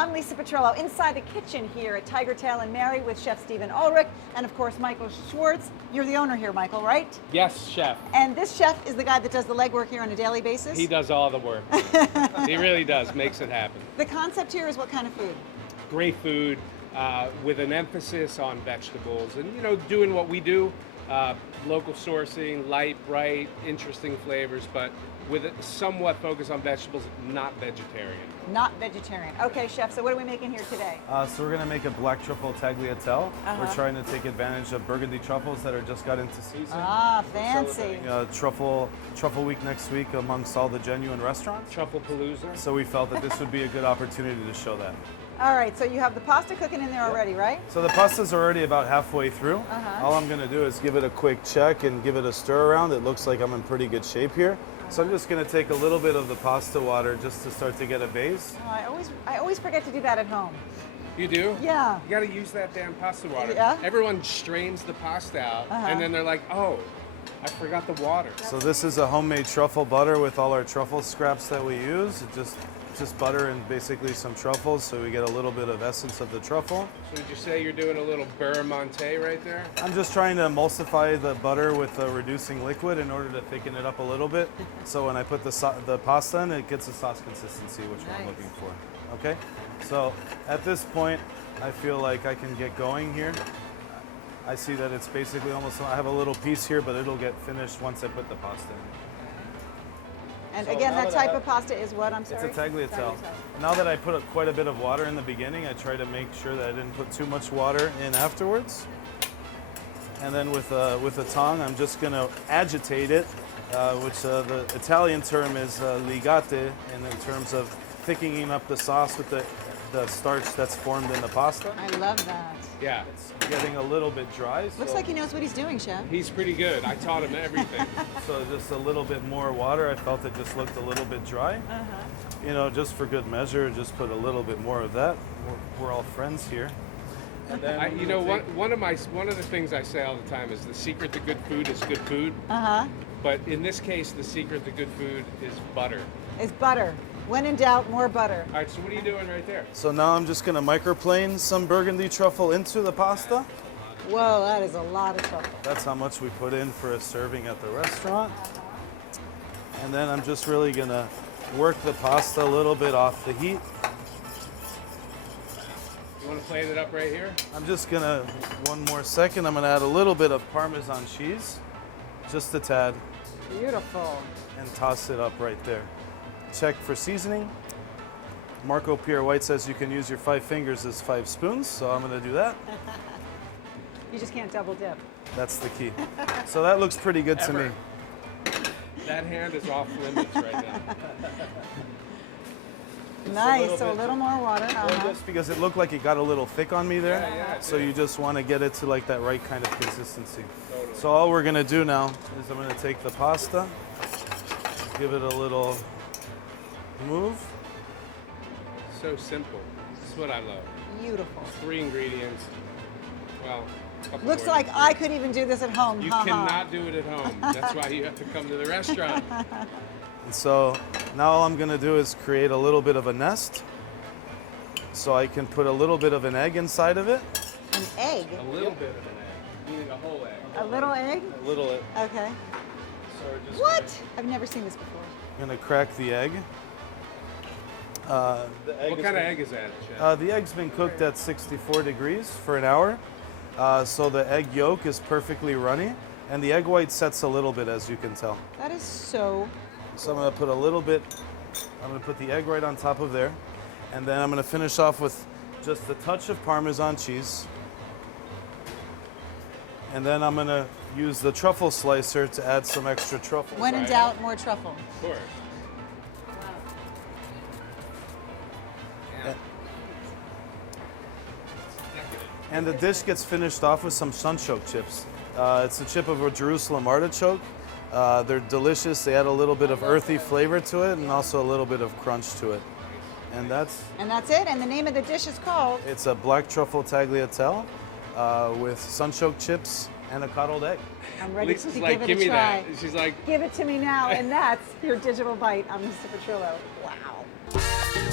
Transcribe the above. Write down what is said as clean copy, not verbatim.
I'm Lisa Petrillo inside the kitchen here at Tigertail Mary with Chef Stephen Ullrich and, of course, Michael Schwartz. You're the owner here, Michael, right? Yes, chef. And this chef is the guy that does the legwork here on a daily basis? He does all the work. He really does, makes it happen. The concept here is what kind of food? Great food with an emphasis on vegetables and, you know, doing what we do, local sourcing, light, bright, interesting flavors, but with a somewhat focus on vegetables, not vegetarian. Not vegetarian. Okay, chef, so what are we making here today? So we're going to make a Black Truffle Tagliatelle. We're trying to take advantage of burgundy truffles that are just got into season. Ah, fancy. Celebrating, Truffle Week next week amongst all the genuine restaurants. Truffle Palooza. So we felt that this would be a good opportunity to show that. All right, so you have the pasta cooking in there already, right? So the pasta's already about halfway through. All I'm going to do is give it a quick check and give it a stir around. It looks like I'm in pretty good shape here. So I'm just going to take a little bit of the pasta water just to start to get a base. Oh, I always forget to do that at home. You do? Yeah. You got to use that damn pasta water. Yeah? Everyone strains the pasta out, and then they're like, oh, I forgot the water. So this is a homemade truffle butter with all our truffle scraps that we use. Just butter and basically some truffles, so we get a little bit of essence of the truffle. So did you say you're doing a little beurre monte right there? I'm just trying to emulsify the butter with a reducing liquid in order to thicken it up a little bit. So when I put the pasta in, it gets a sauce consistency, which I'm looking for. Okay? So at this point, I feel like I can get going here. I see that it's basically almost, I have a little piece here, but it'll get finished once I put the pasta in. And So again, now that that I type have- of pasta is what, I'm sorry? It's a tagliatelle. Now that I put quite a bit of water in the beginning, I try to make sure that I didn't put too much water in afterwards. And then with a tongue, I'm just going to agitate it, which the Italian term is ligate, and in terms of thickening up the sauce with the starch that's formed in the pasta. I love that. Yeah. It's getting a little bit dry. Looks like he knows what he's doing, chef. He's pretty good. I taught him everything. So just a little bit more water. I felt it just looked a little bit dry. You know, just for good measure, just put a little bit more of that. We're all friends here. And then You know, one of the things I say all the time is the secret to good food is good food. But in this case, the secret to good food is butter. It's butter. When in doubt, more butter. All right, so what are you doing right there? So now I'm just going to microplane some burgundy truffle into the pasta. Whoa, that is a lot of truffle. That's how much we put in for a serving at the restaurant. And then I'm just really going to work the pasta a little bit off the heat. You want to plate it up right here? I'm just going to, one more second, I'm going to add a little bit of Parmesan cheese, just a tad, Beautiful. and toss it up right there. Check for seasoning. Marco Pierre White says you can use your 5 fingers as 5 spoons, so I'm going to do that. You just can't double dip. That's the key. So that looks pretty good to me. That hand is off limits right now. Nice, so a little more water. Well, just because it looked like it got a little thick on me there. Yeah, So you just want to get it to like that right kind of consistency. Totally. So all we're going to do now is I'm going to take the pasta, give it a little move. So simple. This is what I love. Beautiful. 3 ingredients. Well, a couple Looks more. like I could even do this at home. You Ha ha. cannot do it at home. That's why you have to come to the restaurant. And so now all I'm going to do is create a little bit of a nest. So I can put a little bit of an egg inside of it. An egg? A little bit of an egg. Meaning a whole egg. A little egg? A little egg. Okay. So we're just What? I've never seen this before. going to crack the egg. The egg What kind of egg is that, Chef? The egg's been cooked at 64 degrees for an hour. So the egg yolk is perfectly runny. And the egg white sets a little bit, as you can tell. That is so. So I'm going to put a little bit, I'm going to put the egg right on top of there. And then I'm going to finish off with just a touch of Parmesan cheese. And then I'm going to use the truffle slicer to add some extra truffle. When in doubt, more truffle. Of course. And the dish gets finished off with some sunchoke chips. It's a chip of a Jerusalem artichoke. They're delicious. They add a little bit of earthy flavor to it and also a little bit of crunch to it. And that's it. And the name of the dish is called? It's a Black Truffle Tagliatelle with sunchoke chips and a coddled egg. I'm ready Lisa's to like, give it a me try. that. She's like, Give it to me now. And that's your digital bite. I'm Lisa Petrillo. Wow.